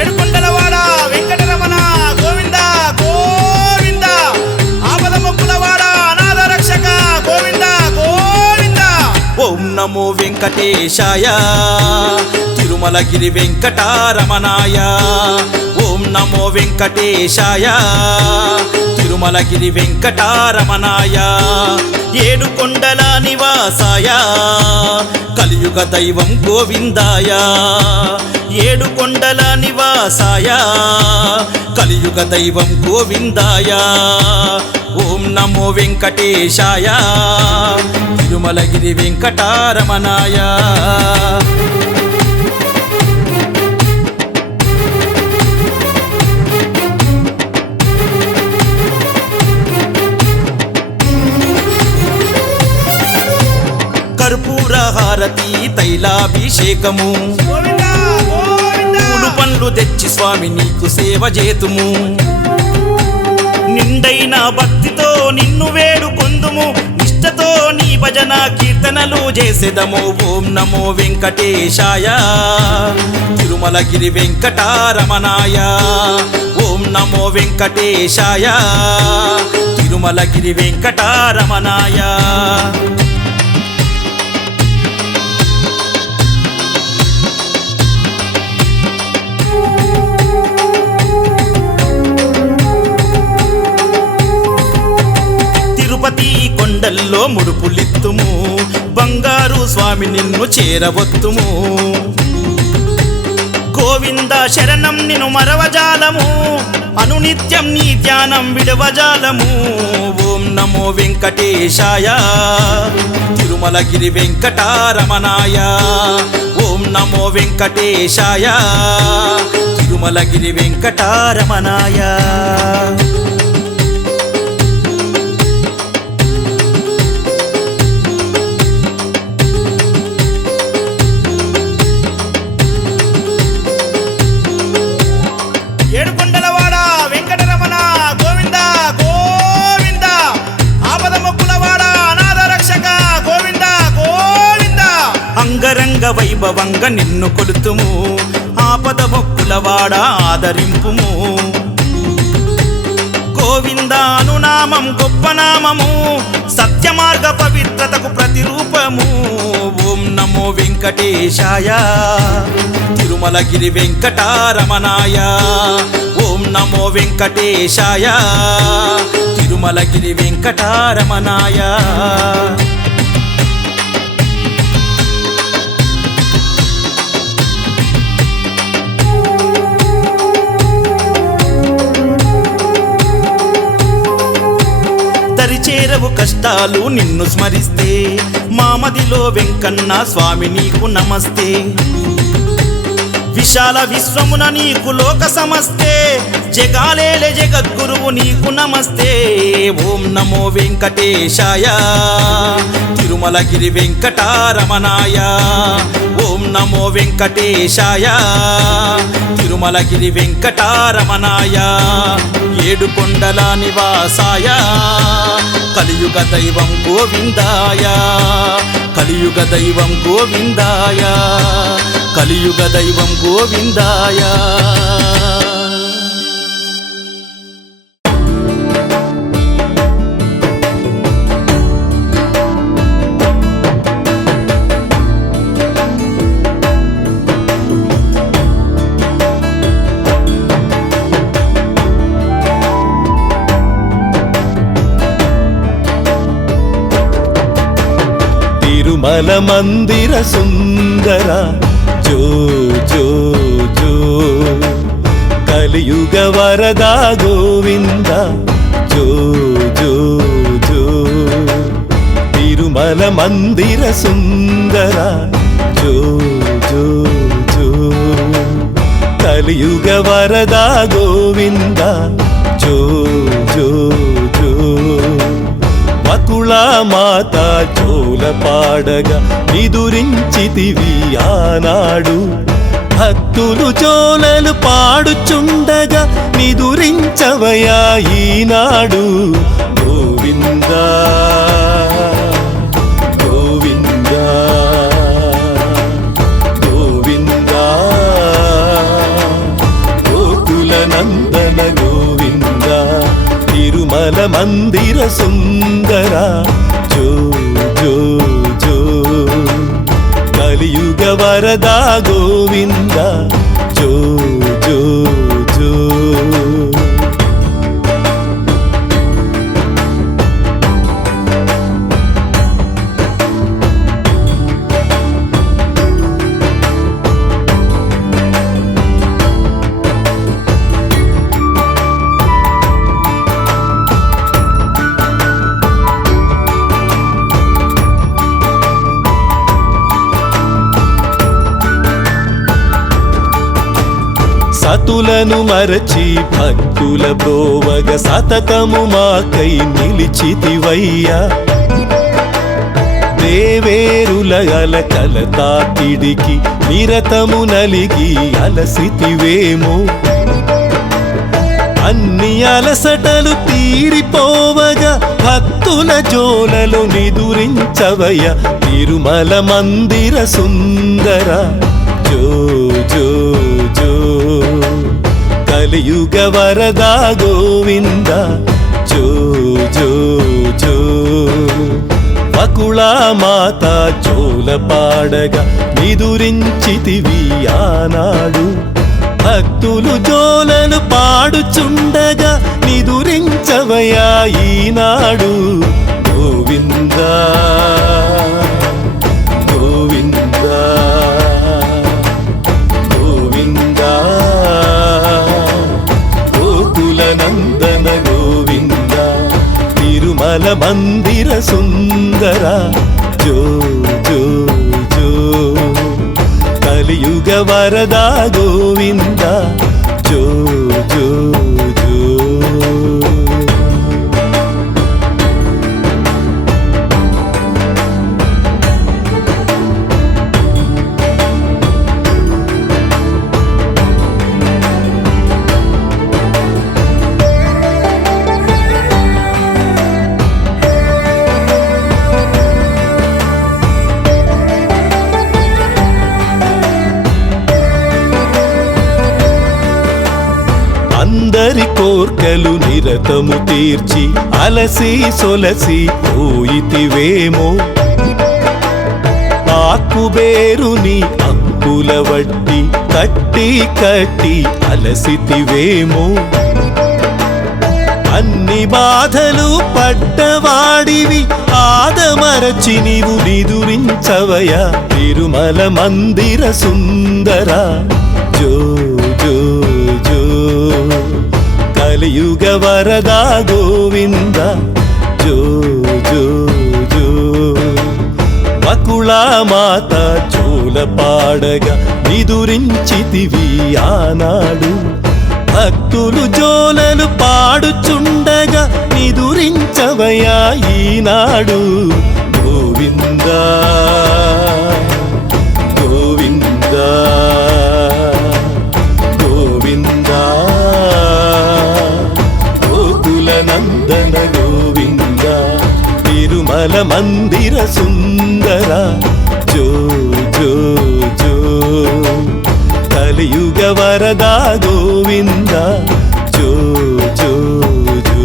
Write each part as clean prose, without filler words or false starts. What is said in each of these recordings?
ఏడుకొండలవాడ వెంకటరమణ గోవింద గోవింద, ఆపద మొక్కులవాడ అనాథ రక్షక గోవింద గోవింద. ఓం నమో వెంకటేశాయ తిరుమలగిరి వెంకటరమణాయ. ఓం నమో వెంకటేశాయ తిరుమలగిరి వెంకటరమణాయ. ఏడుకొండల నివాసాయ కలియుగ దైవం గోవిందాయ. ఏడుకొండల నివాసాయ కలియుగ దైవం గోవిందాయ. ఓం నమో వెంకటేశాయ తిరుమలగిరి వెంకటరమణాయ. కర్పూర హారతి తైలాభిషేకము, పూలు పండ్లు తెచ్చి స్వామి నీకు సేవ చేతుము. నిండైన భక్తితో నిన్ను వేడుకొందుము, నిష్టతో నీ భజన కీర్తనలు చేసేదము. ఓం నమో వెంకటేశాయ తిరుమలగిరి వెంకటరమణాయ. ఓం నమో వెంకటేశాయ తిరుమలగిరి వెంకటరమణాయ. తిరుపతి కొండల్లో ముడుపులిత్తుము, బంగారు స్వామి నిన్ను చేరవొత్తుము. గోవింద శరణం నిన్ను మరవజాలము, అనునిత్యం నీ ధ్యానం విడవజాలము. ఓం నమో వెంకటేశాయ తిరుమలగిరి వెంకటరమణాయ. ఓం నమో వెంకటేశాయ తిరుమలగిరి వెంకటరమణాయ. ఏడుకొండలవాడ వెంకటరమణ గోవింద గోవింద, ఆపద మొక్కులవాడ అనాథ రక్షక గోవింద గోవింద. అంగరంగ వైభవంగ నిన్ను కొలుతుము, ఆపద మొక్కులవాడ ఆదరింపుము. గోవింద అనునామం గొప్ప నామము, సత్యమార్గ పవిత్రతకు ప్రతిరూపము. ఓం నమో వెంకటేశాయ తిరుమలగిరి వెంకటరమణాయ. ఓం నమో వెంకటేశాయ తిరుమలగిరి వెంకటరమణాయ. దరిచేరవు కష్టాలు నిన్ను స్మరిస్తే, మామదిలో వెంకన్న స్వామి నీకు నమస్తే. విశాల విశ్వమున నీకు లోక సమస్తే, జగాలేలే జగద్గురువు నీకు నమస్తే. ఓం నమో వెంకటేశాయ తిరుమలగిరి వెంకటరమణాయ. ఓం నమో వెంకటేశాయ తిరుమలగిరి వెంకటరమణాయ. ఏడుకొండల నివాసాయ కలియుగ దైవం గోవిందాయ. కలియుగ దైవం గోవిందాయ. కలియుగ దైవం గోవిందాయ. తిరుమల మందిర సుందర జో జో జో, కలియుగ వరదా గోవింద జో జో జో. తిరుమల మందిర సుందర జో జో జో, కలియుగ వరదా గోవింద జో జో జో. వకుళా మాత జోల పాడగా నిదురించితివి ఆనాడు, భక్తులు జోలలు పాడుచుండగా నిదురించవయా ఈనాడు. గోవిందా గోవిందా వరద గోవింద జో జో జో సతులను మరచి భక్తుల బ్రోవగ సతతము మాకై నిలిచితివయ్యా దేవేరుల అలకల తాకిడికి నిరతము నలిగి అలసితివేమో అన్ని అలసటలు తీరిపోవగా భక్తుల జోలలో నిదురించవయ తిరుమల మందిర సుందర జో జో జో కలియుగ వరద గోవింద జో జో జో వకుళా మాత జోల పాడగా నిదురించితివి ఆనాడు భక్తులు జోలను పాడుచుండగా నిదురించవయా ఈనాడు గోవింద గోవింద గోవింద గోకుల నందన గోవింద తిరుమల మందిర సుందర జో జో జో కలియుగ వరద గోవింద జో జో జో అందరి కోర్కెలు నిరతము తీర్చి అలసి సొలసి పోయితివేమో ఆకుబేరుని అంకుల వడ్డి కట్టి కట్టి అలసితివేమో అన్ని బాధలు పడ్డవాడివి ఆదమరచి నీవు నిదురించవయ తిరుమల మందిర సుందర జో జో జో కలియుగ వరద గోవింద జో జో జో వకుళా మాత జోల పాడగా నిదురించితివి ఆనాడు భక్తులు జోలలు పాడుచుండగా నిదురించవయా ఈనాడు గోవింద గోవింద గోవింద గోకుల నందన గోవింద తిరుమల మందిర సుందర జో జో జో కలియుగ వరద గోవింద జో జో జో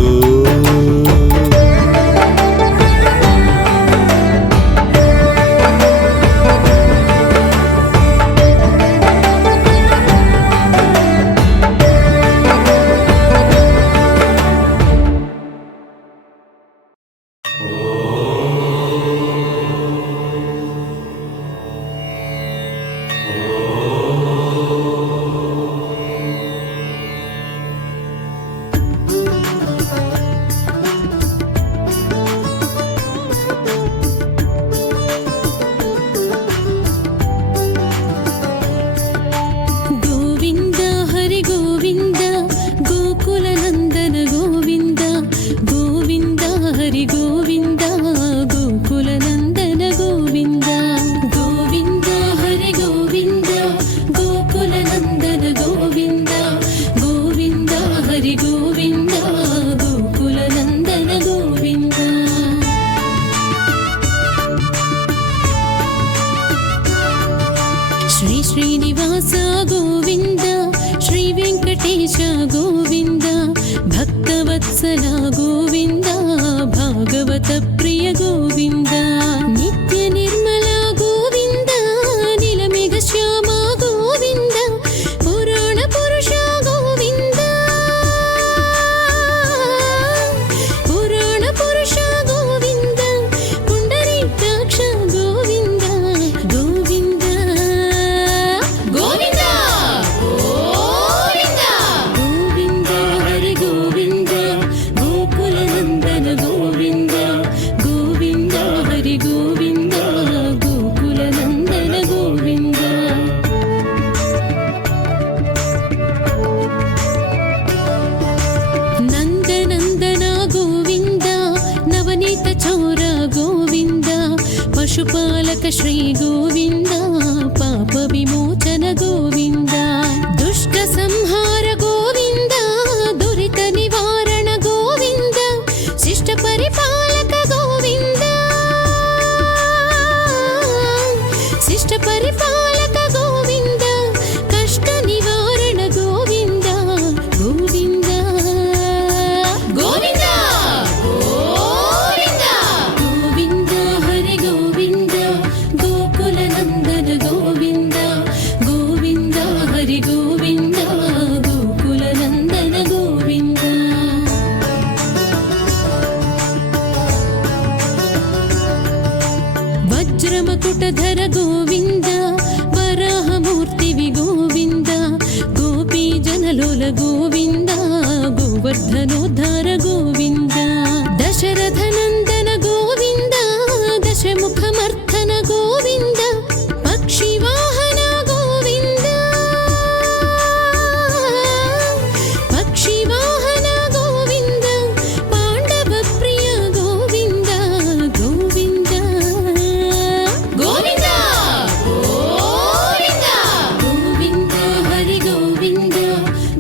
పరిపాలక శ్రీ గోవింద పాప విమోచన గోవింద దుష్ట సంహార గోవింద దురిత నివారణ గోవింద శిష్ట పరిపాలక గోవింద శిష్ట పరిపాలక గోవింద కష్ట నివారణ గోవింద గోవింద గోవింద గోవింద గోవింద హరి గోవింద గోకుల నందన గోవింద గోవింద హరి గోవింద గోకుల నందన గోవింద వజ్రమకుటధర గోవింద వరాహమూర్తివి గోవింద గోపీ జనలోల గోవింద గోవర్ధనోద్ధార గోవింద దశరథ నందన గోవింద దశముఖమర్థన గోవింద పక్షి వాహన గోవింద పక్షి వాహన గోవింద పాండవ ప్రియ గోవింద గోవింద గోవింద గోవింద గోవింద హరి గోవింద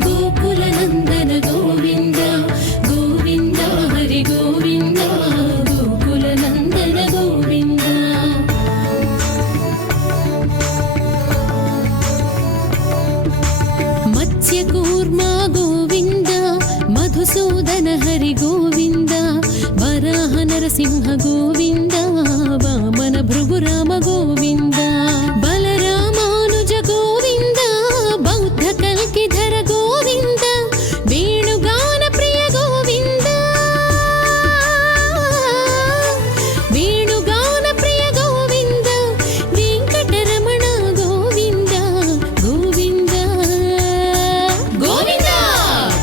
గోకుల నందన గోవింద గోవింద హరి గోవింద గోకుల నందన గోవింద మత్స్యకూర్మా గోవింద మధుసూదన హరి గోవింద వరాహ నరసింహ గోవింద వామన భృగురామ గోవింద బలరామానుజ గోవింద బౌద్ధ కల్కిధర గోవింద వేణుగాన ప్రియ గోవింద వేణుగాన ప్రియ గోవింద వెంకటరమణ గోవింద గోవింద గోవింద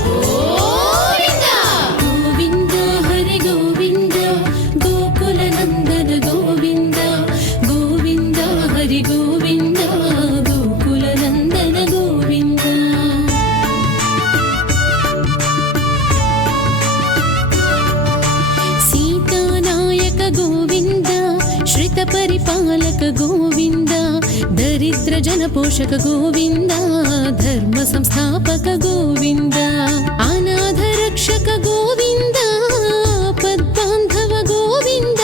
గోవింద గోవింద హరి గోవింద గోకుల నందన గోవింద గోవింద హరి గోవింద గోకుల నందన గోవింద సీతానాయక గోవింద శ్రిత పరిపాలక గోవింద దరిద్ర జన పోషక గోవింద ధర్మ సంస్థాపక గోవింద అనాథ రక్షక గోవింద పద్బాంధవ గోవింద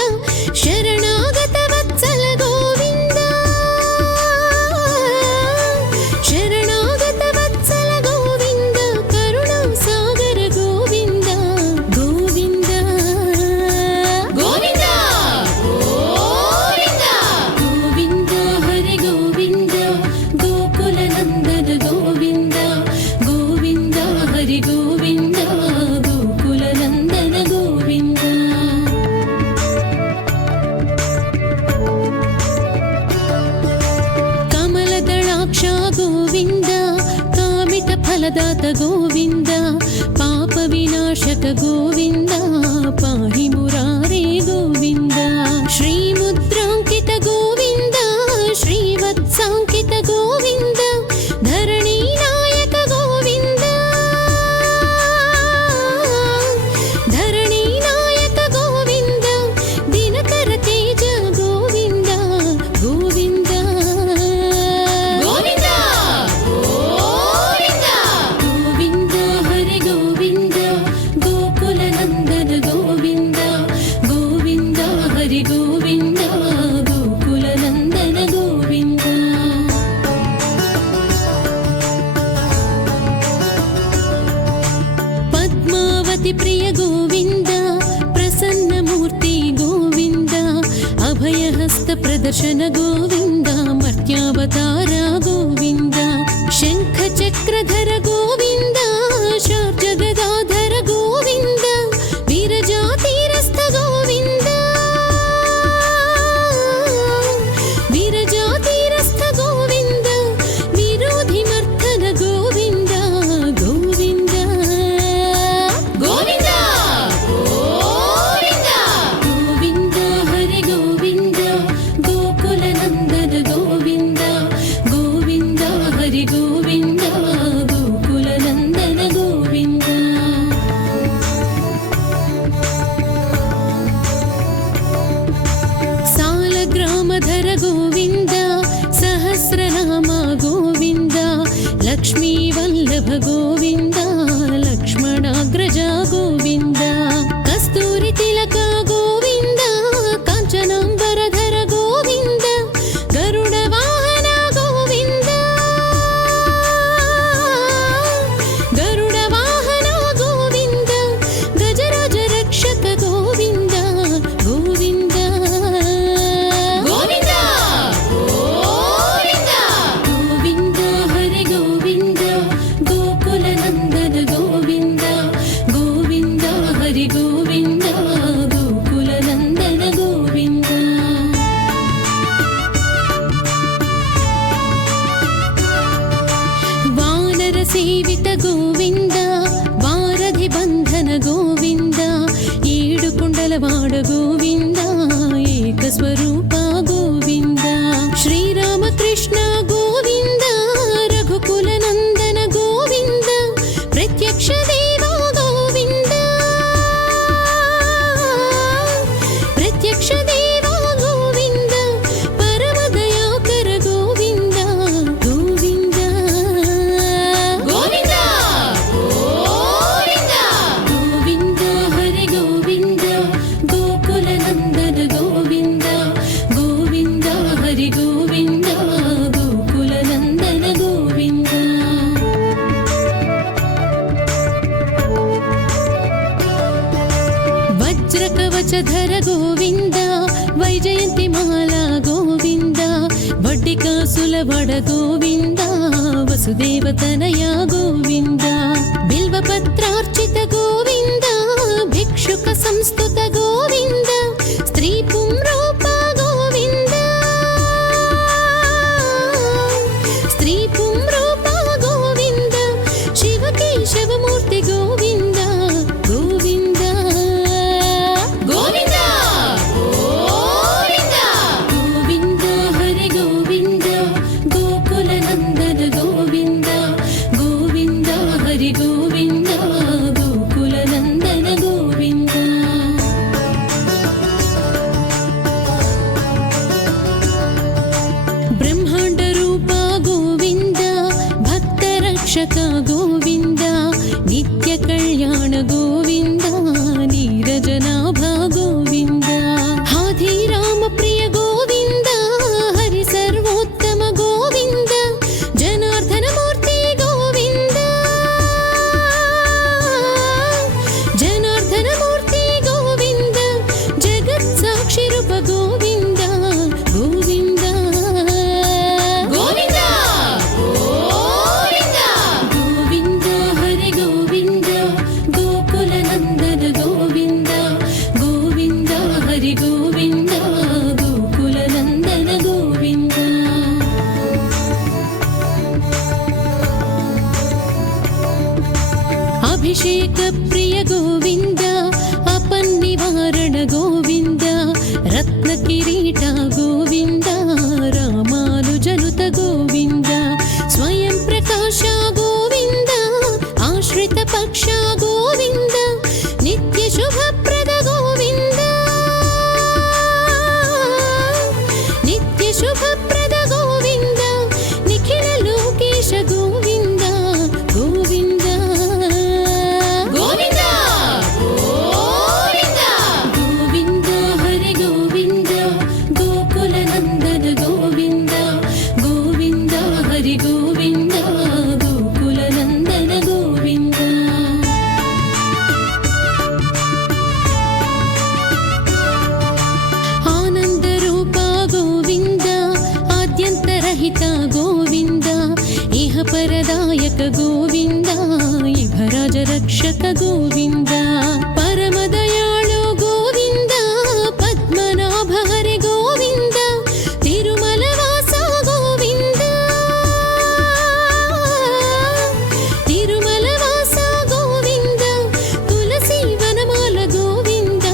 శరణాగత వత్సల గోవింద శరణాగత వత్సల గోవింద కరుణా సాగర గోవింద గోవింద గోవింద గోవింద గోవింద హరి గోవింద గోకుల నందన గోవింద గోవింద హరి గోవింద గోకుల నందన గోవింద కమలదళాక్ష గోవింద కామిత ఫలదాత గోవింద పాప వినాశక గోవింద పాహి మురారే గోవింద శ్రీముద్రాంకిత గోవింద శ్రీవత్సాంకిత గోవింద ధరణీ నాయక గోవింద ధరణీ నాయక గోవింద దినకర తేజ గోవింద గోవింద గోవింద గోవింద గోవింద హరి గోవింద గోకుల నందన గోవింద గోవింద హరి గోవింద గోకుల నందన గోవింద పద్మావతి ప్రియ గోవింద ప్రసన్నమూర్తి గోవింద అభయహస్త ప్రదర్శన గోవింద మర్త్యావతార గోవింద శంఖ చక్రధర గోవింద శార్జ గదాధర గోవింద వీరజాతీరస్థ గోవింద వీరజాతీరస్థ గోవింద విరోధి మర్దన గోవింద గోవింద గోవింద గోవింద గోవింద హరి గోవింద గోకుల నందన గోవింద గోవింద హరి గోవింద గోకుల హరి గోవింద గోకుల నందన గోవింద వజ్రకవచధర గోవింద వైజయంతి మాల గోవింద వడ్డికాసుల వడ గోవింద వసుదేవతనయ గోవింద బిల్వపత్రార్చిత గోవింద భిక్షుక సంస్తుత గోవింద స్త్రీ పుంరూప గోవింద స్త్రీ పుంరూప గోవింద శివకేశవమూర్తి గోవింద గోవింద గోవింద గోవింద గోవింద హరి గోవింద గోకుల నందన గోవింద గోవింద హరి గోవింద గోకుల నందన గోవింద బ్రహ్మాండ రూప గోవింద భక్త రక్షక గోవింద నిత్య కళ్యాణ గోవింద నీరజనాభ గోవింద హాధిరామ ప్రియ గోవింద హరి సర్వోత్తమ గోవింద జనార్దన మూర్తి గోవింద జనార్దన మూర్తి గోవింద జగత్ సాక్షి రూప గోవింద గోవింద గోవింద గోవింద గోవింద హరి గోవింద గోకుల నందన గోవింద గోవింద హరి గోవింద గోకుల నందన గోవింద అభిషేక ప్రియ గోవింద అపన్నివారణ గోవింద రత్న కిరీట గోవింద రామానుజనుత గోవింద స్వయం ప్రకాశ గోవింద ఆశ్రిత పక్ష గోవింద నిత్య శుభప్రద గోవింద నిత్య శుభప్రద గోవింద నిఖిల లోకేశ గోవింద గోవింద గోవింద గోవింద గోవింద హరి గోవింద గోకుల నందన గోవింద గోవింద హరి గోవింద గోకుల నందన గోవింద ఆనంద రూప గోవింద ఆద్యంతరహిత గోవింద ఇహ పరదాయక గోవింద ఇహరాజ రక్షక గోవింద పరమదయాళు గోవింద పద్మనాభ హరి గోవింద తిరుమల వాస గోవింద తిరుమల వాస గోవింద తులసి వనమాల గోవింద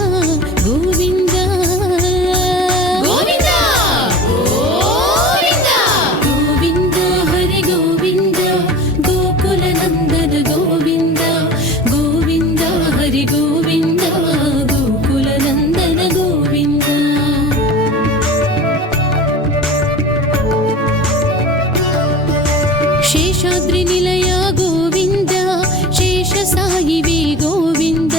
గోవింద గోవింద గోవింద గోవింద హరి గోవింద గోకుల నందన గోవింద గోవింద హరి గోవింద గోకుల నందన గోవింద శేషాద్రి నిలయ గోవింద శేష సాయివే గోవింద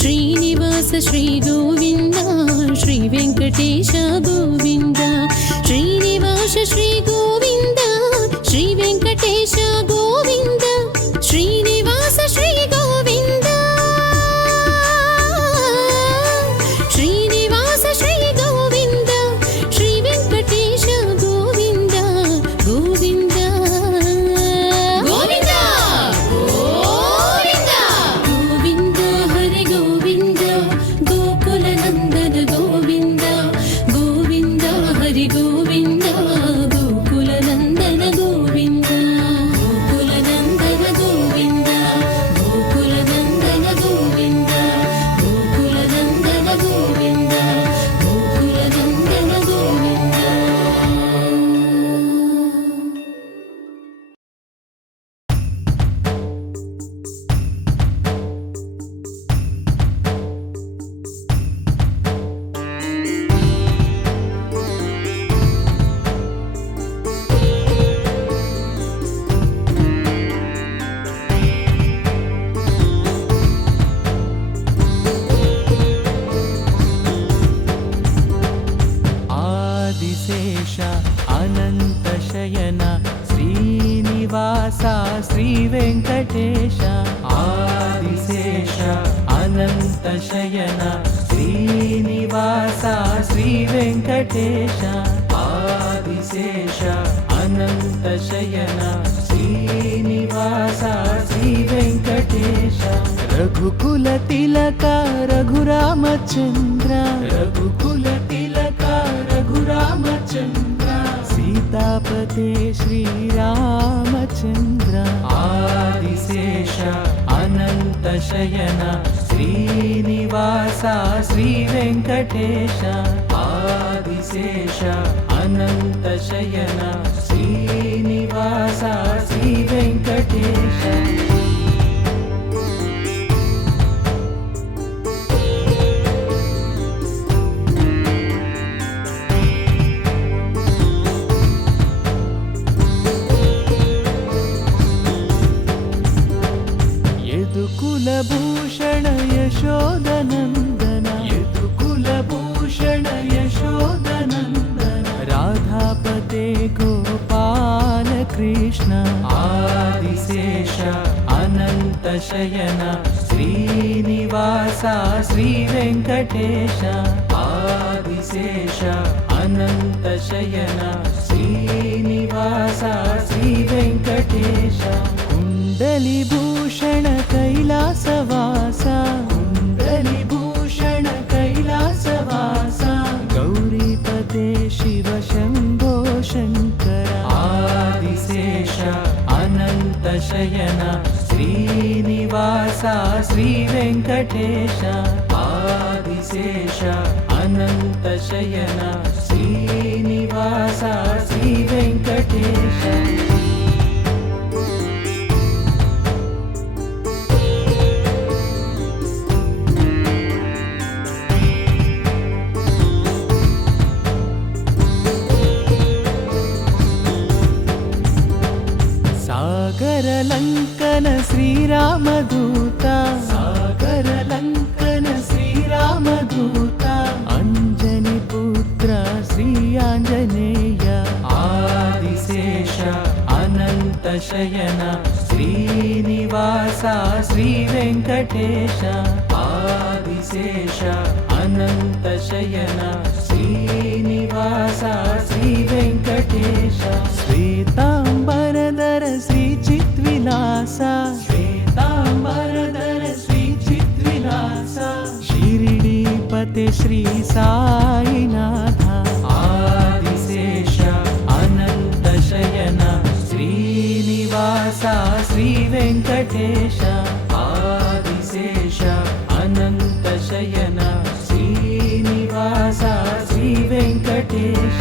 శ్రీనివాస శ్రీ గోవింద శ్రీ వెంకటేశ గోవింద శ్రీనివాస శ్రీ గోవింద శ్రీ వెంకటేశ గోవింద శ్రీనివాస శ్రీ గోవింద శ్రీనివాస శ్రీ గోవింద శ్రీ వెంకటేశ గోవింద గోవింద గోవింద గోవింద గోవింద హరి గోవింద గోకుల నందన గోవింద గోవింద హరి గోవింద గోకుల నందన గోవింద గోకుల నందన గోవింద గోకుల నందన గోవింద గోకుల నందన గోవింద గోకుల నందన గోవింద ఆదిశేష అనంత శయన శ్రీనివాస శ్రీ వెంకటేశ ఆదిశేష అనంత శయన శ్రీనివాస శ్రీ వెంకటేశ ఆదిశేష అనంత శయన శ్రీనివాస శ్రీ వెంకటేశ రఘుకుల తిలక రఘురామచంద్ర రఘుకుల తిలక రఘురామచంద్ర సీతాపతే శ్రీరామచంద్ర ఆదిశేష అనంత శయన శ్రీనివాస శ్రీ వెంకటేశ ఆదిశేష అనంత శయన శ్రీనివాస శ్రీ వెంకటేశ యదుకులభూషణ యశోదనందన యదుకులభూషణ యశోదనందన రాధాపతే గోపాల కృష్ణ ఆదిశేష అనంత శయన శ్రీనివాస శ్రీ వెంకటేశ ఆదిశేష అనంత శయన శ్రీనివాస శ్రీ వెంకటేశ कुण्डलीभूषण कैलासवास कुण्डलीभूषण कैलासवास गौरीपते शिव शम्भो शङ्कर आदिशेष अनन्त शयन श्रीनिवास श्री वेङ्कटेश आदिशेष अनन्त शयन श्रीनिवास श्री वेङ्कटेश सागरलङ्कन श्रीरामदूत सागरलङ्कन श्रीरामदूत अञ्जनिपुत्र श्री आञ्जनेय आदिशेष अनन्त शयन श्रीनिवास श्री वेङ्कटेश आदिशेष अनन्त शयन श्रीनिवास श्री वेङ्कटेश श्वेताम्बरधर श्री चिद्विलास श्वेताम्बरधर श्री चिद्विलास शिरिडीपते श्री साईनाथ आदिशेष अनन्त शयन श्रीनिवास श्री वेङ्कटेश आदिशेष अनन्त शयन श्रीनिवास श्री वेङ्कटेश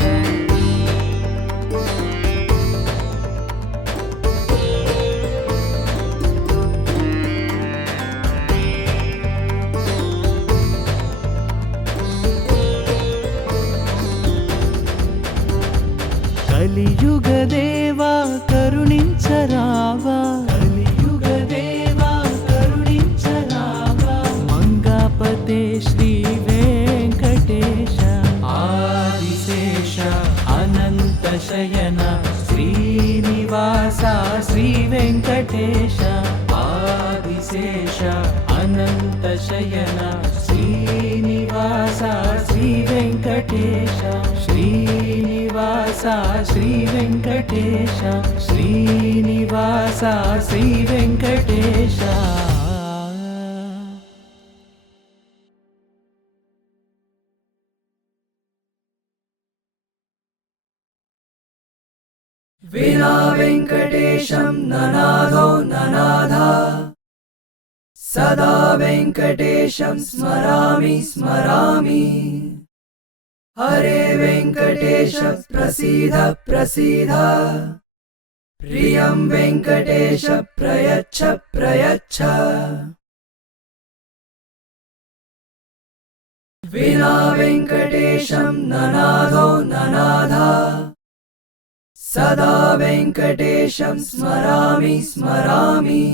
కలియుగ దేవా కరుణించరావా కలియుగ దేవా కరుణించరావా మంగాపతే శ్రీ వెంకటేశ ఆదిశేష అనంత శయన శ్రీనివాస శ్రీ వెంకటేశ ఆదిశేష అనంత శయన శ్రీనివాస శ్రీ వెంకటేశ శ్రీనివాస శ్రీ వెంకటేశ శ్రీనివాస శ్రీ వెంకటేశ विना वेङ्कटेशं ननादो ननादा सदा वेङ्कटेशं स्मरामि स्मरामि हरे वेङ्कटेश प्रसीद प्रसीद प्रियं वेङ्कटेश प्रयच्छ प्रयच्छ विना वेङ्कटेशं ननादो ननादा सदा वेङ्कटेशं स्मरामि स्मरामि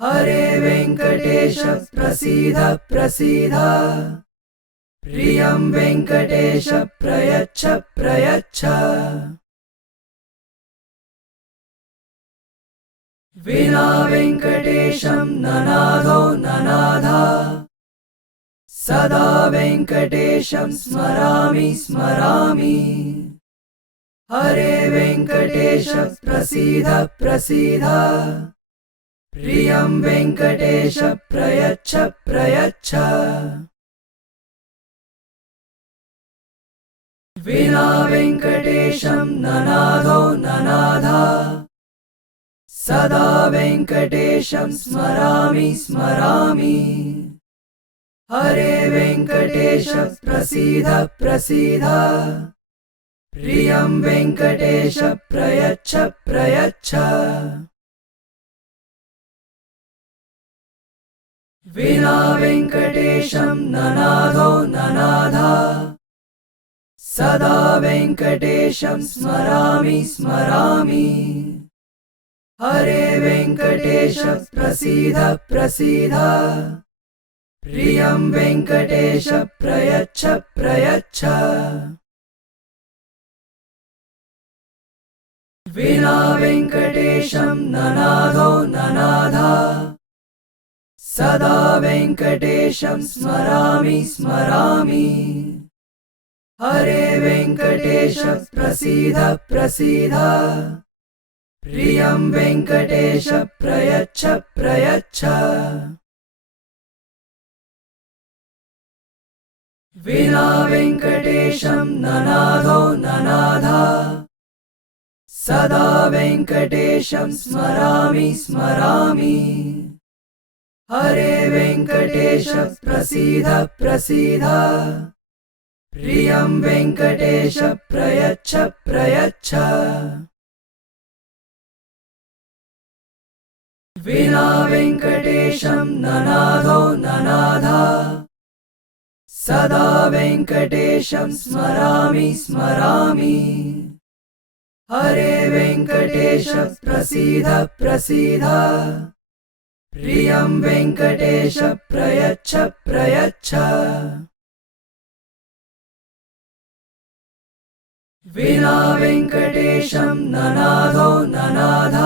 हरे वेङ्कटेश प्रसीद प्रसीद प्रियं वेङ्कटेश प्रयच्छ प्रयच्छ विना वेङ्कटेशं ननादो ननाथ सदा वेङ्कटेशं स्मरामि स्मरामि हरे वेङ्कटेश प्रसीद प्रसीद प्रियं वेङ्कटेश प्रयच्छ प्रयच्छ विना वेङ्कटेशं ननादो ननाथ सदा वेङ्कटेशं स्मरामि स्मरामि हरे वेङ्कटेश प्रसीद प्रसीद प्रियं वेङ्कटेश प्रयच्छ प्रयच्छ विना वेङ्कटेशं ननादो ननाथ सदा वेङ्कटेशं स्मरामि स्मरामि हरे वेङ्कटेश प्रसीद प्रसीद प्रियं वेङ्कटेश प्रयच्छ प्रयच्छ विना वेङ्कटेशं ननादो ननाथ सदा वेङ्कटेशं स्मरामि स्मरामि हरे वेङ्कटेश प्रसीद प्रसीद प्रियं वेङ्कटेश प्रयच्छ प्रयच्छ विना वेङ्कटेशं ननादो ननाथ सदा वेङ्कटेशं स्मरामि स्मरामि हरे वेङ्कटेश प्रसीद प्रसीद प्रियं वेङ्कटेश प्रयच्छ प्रयच्छ विना वेङ्कटेशं ननादो ननाथ सदा वेङ्कटेशं स्मरामि स्मरामि हरे वेङ्कटेश प्रसीद प्रसीद प्रियं वेङ्कटेश प्रयच्छ प्रयच्छ विना वेङ्कटेशं ननादो ननाथ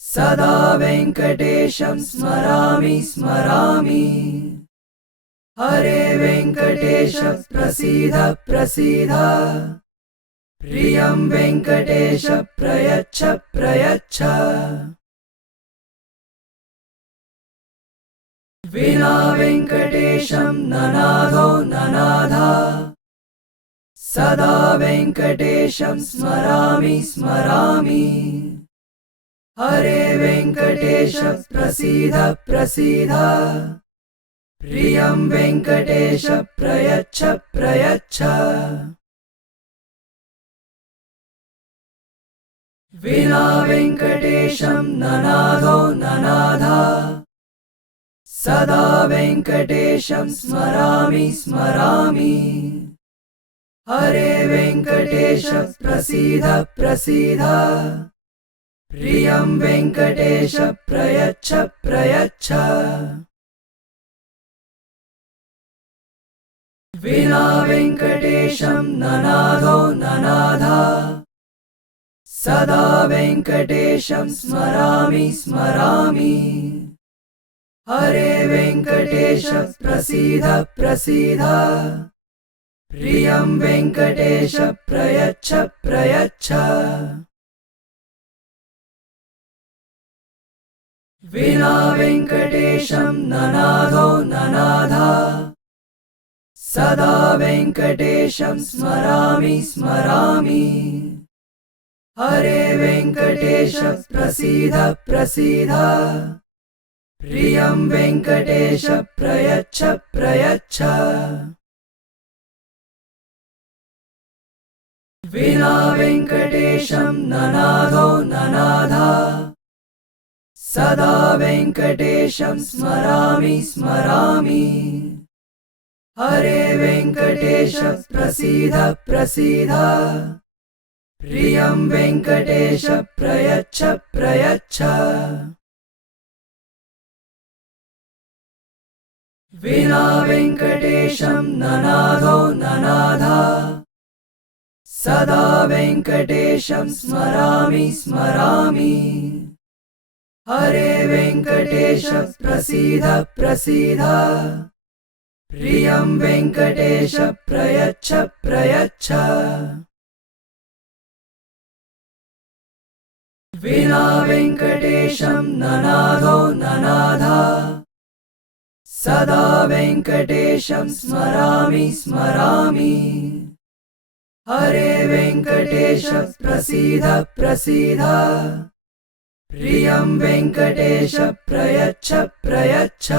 सदा वेङ्कटेशं स्मरामि स्मरामि हरे वेङ्कटेश प्रसीद प्रसीद प्रियं वेङ्कटेश प्रयच्छ प्रयच्छ विना वेङ्कटेशं ननादो ननाथ सदा वेङ्कटेशं स्मरामि स्मरामि हरे वेङ्कटेश प्रसीद प्रसीद प्रियं वेङ्कटेश प्रयच्छ प्रयच्छ विना वेङ्कटेशं ननादो ननाथ सदा वेङ्कटेशं स्मरामि स्मरामि हरे वेङ्कटेश प्रसीद प्रसीद प्रियं वेङ्कटेश प्रयच्छ प्रयच्छ विना वेङ्कटेशं ननादो ननाथ सदा वेङ्कटेशं स्मरामि स्मरामि हरे वेङ्कटेश प्रसीद प्रसीद प्रियं वेङ्कटेश प्रयच्छ प्रयच्छ विना वेङ्कटेशं ननादो ननाथ सदा वेङ्कटेशं स्मरामि स्मरामि हरे वेङ्कटेश प्रसीद प्रसीद प्रियं वेङ्कटेश प्रयच्छ प्रयच्छ विना वेङ्कटेशं ननादो ननाथ सदा वेङ्कटेशं स्मरामि स्मरामि हरे वेङ्कटेश प्रसीद प्रसीद प्रियं वेङ्कटेश प्रयच्छ प्रयच्छ विना वेङ्कटेशं ननादो ननादा सदा वेङ्कटेशं स्मरामि स्मरामि हरे वेङ्कटेश प्रसीद प्रसीद प्रियं वेङ्कटेश प्रयच्छ प्रयच्छ विना वेङ्कटेशं ननादो ननादा सदा वेङ्कटेशं स्मरामि स्मरामि हरे वेङ्कटेश प्रसीद प्रसीद प्रियं वेङ्कटेश प्रयच्छ प्रयच्छ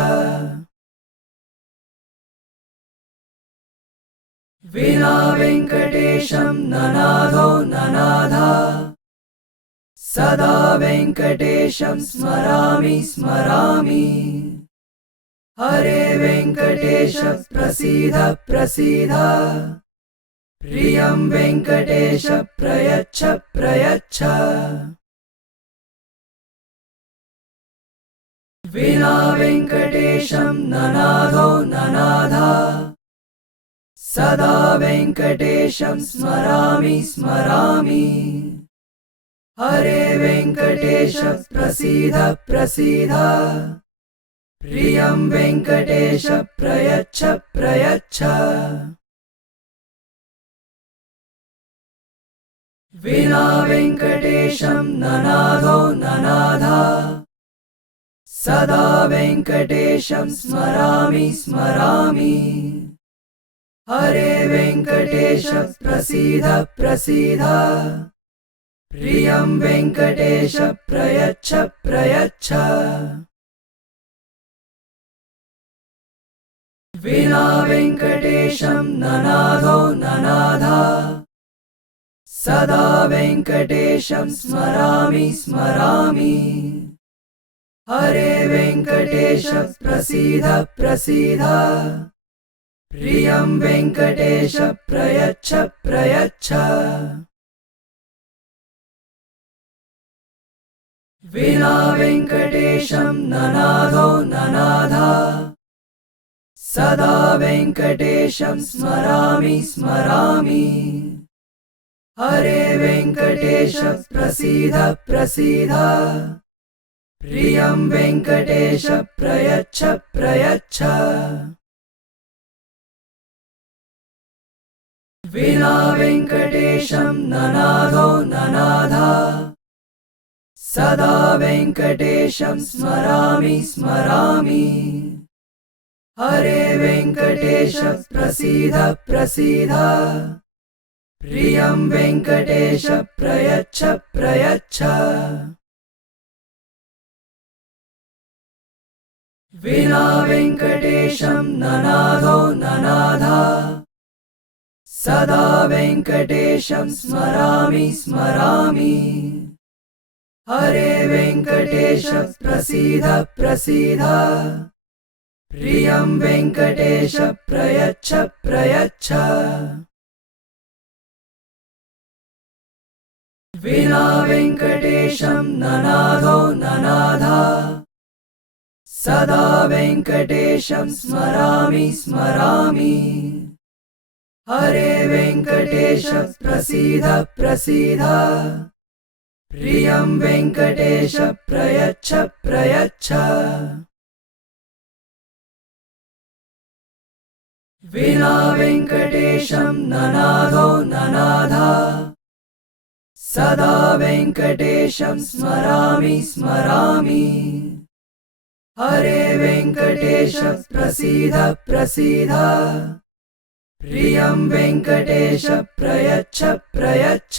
विना वेङ्कटेशं ननादो ननादा सदा वेङ्कटेशं स्मरामि स्मरामि हरे वेङ्कटेश प्रसीद प्रसीद प्रियं वेङ्कटेश प्रयच्छ प्रयच्छ विना वेङ्कटेशं ननादो ननादा सदा वेङ्कटेशं स्मरामि स्मरामि हरे वेङ्कटेश प्रसीद प्रसीद प्रियं वेङ्कटेश प्रयच्छ प्रयच्छ विना वेङ्कटेशं ननादो ननादा सदा वेङ्कटेशं स्मरामि स्मरामि हरे वेङ्कटेश प्रसीद प्रसीद प्रियं वेङ्कटेश प्रयच्छ प्रयच्छ विना वेङ्कटेशं ननादो ननादा सदा वेङ्कटेशं स्मरामि स्मरामि हरे वेङ्कटेश प्रसीद प्रसीद प्रियं वेङ्कटेश प्रयच्छ प्रयच्छ विना वेङ्कटेशं ननादो ननादा सदा वेङ्कटेशं स्मरामि स्मरामि हरे वेङ्कटेश प्रसीद प्रसीद प्रियं वेङ्कटेश प्रयच्छ प्रयच्छ विना वेङ्कटेशं ननादो ननादा सदा वेङ्कटेशं स्मरामि स्मरामि हरे वेङ्कटेश प्रसीद प्रसीद प्रियं वेङ्कटेश प्रयच्छ प्रयच्छ विना वेङ्कटेशं ननादो ननादा सदा वेङ्कटेशं स्मरामि स्मरामि हरे वेङ्कटेश प्रसीद प्रसीद प्रियं वेङ्कटेश प्रयच्छ प्रयच्छ विना वेङ्कटेशं ननादो ननादा सदा वेङ्कटेशं स्मरामि स्मरामि हरे वेङ्कटेश प्रसीद प्रसीद प्रियं वेङ्कटेश प्रयच्छ प्रयच्छ विना वेङ्कटेशं ननादो ननादा सदा वेङ्कटेशं स्मरामि स्मरामि हरे वेङ्कटेश प्रसीद प्रसीद प्रियं वेङ्कटेश प्रयच्छ प्रयच्छ